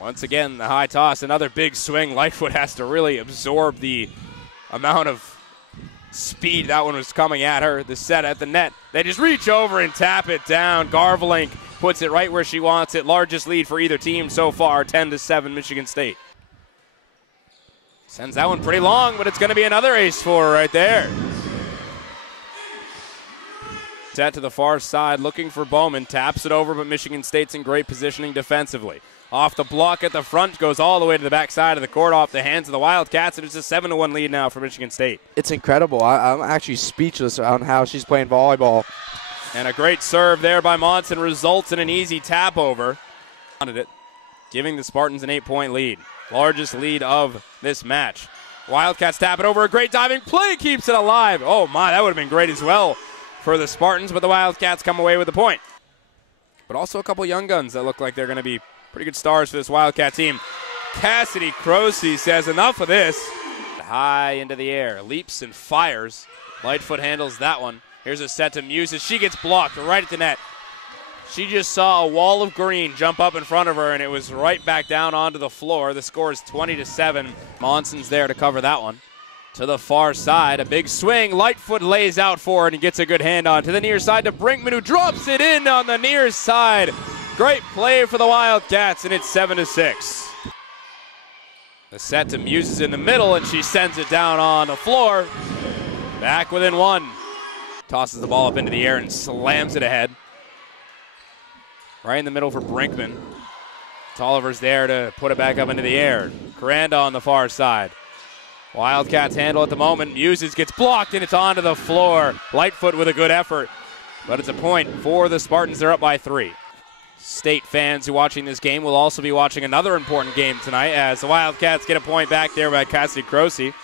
Once again, the high toss, another big swing. Lightfoot has to really absorb the amount of speed that one was coming at her. The set at the net. They just reach over and tap it down. Garvelink puts it right where she wants it. Largest lead for either team so far, 10-7 Michigan State. Sends that one pretty long, but it's going to be another ace for her right there. Set to the far side, looking for Bowman. Taps it over, but Michigan State's in great positioning defensively. Off the block at the front, goes all the way to the back side of the court, off the hands of the Wildcats, and it's a 7-1 lead now for Michigan State. It's incredible. I'm actually speechless on how she's playing volleyball. And a great serve there by Monson results in an easy tap over. It, giving the Spartans an 8-point lead. Largest lead of this match. Wildcats tap it over. A great diving play keeps it alive. Oh my, that would have been great as well for the Spartans, but the Wildcats come away with the point. But also a couple young guns that look like they're going to be pretty good stars for this Wildcat team. Cassidy Croce says enough of this. High into the air, leaps and fires. Lightfoot handles that one. Here's a set to Muses. She gets blocked right at the net. She just saw a wall of green jump up in front of her, and it was right back down onto the floor. The score is 20-7. Monson's there to cover that one. To the far side, a big swing. Lightfoot lays out for it and gets a good hand on. To the near side to Brinkman, who drops it in on the near side. Great play for the Wildcats, and it's 7-6. The set to Muses in the middle, and she sends it down on the floor. Back within one. Tosses the ball up into the air and slams it ahead. Right in the middle for Brinkman. Tolliver's there to put it back up into the air. Coranda on the far side. Wildcats handle at the moment. Muses gets blocked, and it's onto the floor. Lightfoot with a good effort, but it's a point for the Spartans. They're up by 3. State fans who are watching this game will also be watching another important game tonight as the Wildcats get a point back there by Cassidy Croce.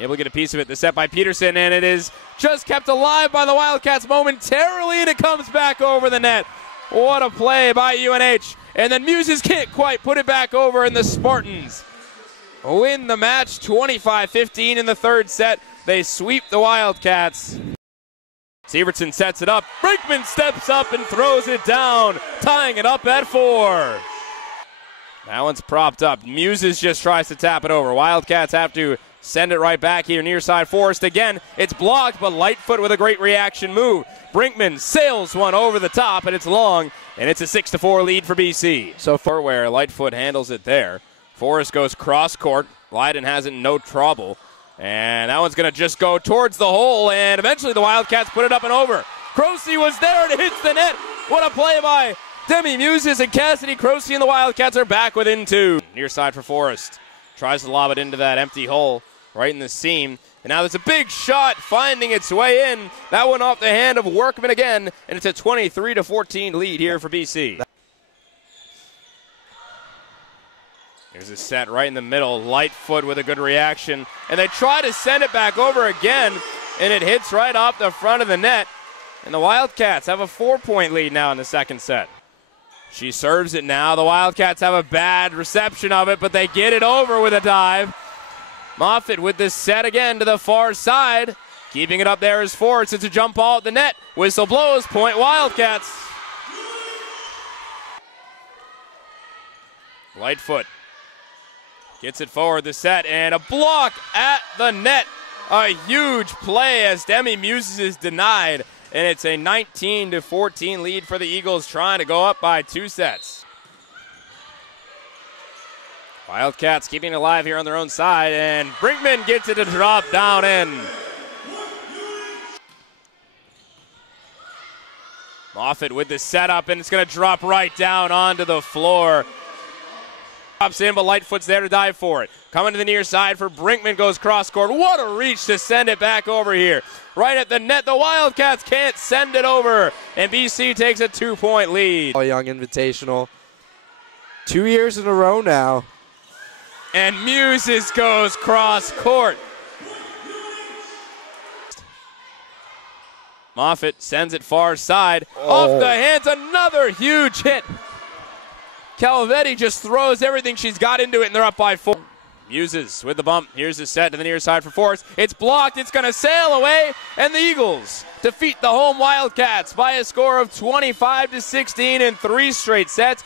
Able to get a piece of it. The set by Peterson, and it is just kept alive by the Wildcats momentarily, and it comes back over the net. What a play by UNH. And then Muses can't quite put it back over, and the Spartans win the match 25-15 in the third set. They sweep the Wildcats. Severson sets it up. Brinkman steps up and throws it down, tying it up at 4. That one's propped up. Muses just tries to tap it over. Wildcats have to send it right back here near side. Forrest again. It's blocked, but Lightfoot with a great reaction move. Brinkman sails one over the top, and it's long, and it's a 6-4 lead for BC. So far where Lightfoot handles it there. Forrest goes cross court. Leiden has it in no trouble. And that one's going to just go towards the hole, and eventually the Wildcats put it up and over. Croce was there, and it hits the net. What a play by Demi Muses, and Cassidy Croce, and the Wildcats are back within 2. Near side for Forrest. Tries to lob it into that empty hole right in the seam. And now there's a big shot finding its way in. That one off the hand of Workman again, and it's a 23-14 lead here for BC. Here's a set right in the middle. Lightfoot with a good reaction. And they try to send it back over again, and it hits right off the front of the net. And the Wildcats have a 4-point lead now in the second set. She serves it now. The Wildcats have a bad reception of it, but they get it over with a dive. Moffitt with this set again to the far side. Keeping it up there is Forrest. It's a jump ball at the net. Whistle blows, point Wildcats. Lightfoot gets it forward, the set, and a block at the net. A huge play as Demi Muses is denied, and it's a 19-14 lead for the Eagles, trying to go up by 2 sets. Wildcats keeping it alive here on their own side, and Brinkman gets it to drop down in. Moffitt with the setup, and it's going to drop right down onto the floor. Drops in, but Lightfoot's there to dive for it. Coming to the near side for Brinkman, goes cross court. What a reach to send it back over here. Right at the net, the Wildcats can't send it over, and BC takes a 2-point lead. Holly Young Invitational. 2 years in a row now. And Muses goes cross court. Moffitt sends it far side. Off the hands, another huge hit. Calvetti just throws everything she's got into it, and they're up by 4. Muses with the bump. Here's the set to the near side for Forrest. It's blocked. It's going to sail away, and the Eagles defeat the home Wildcats by a score of 25-16 in 3 straight sets.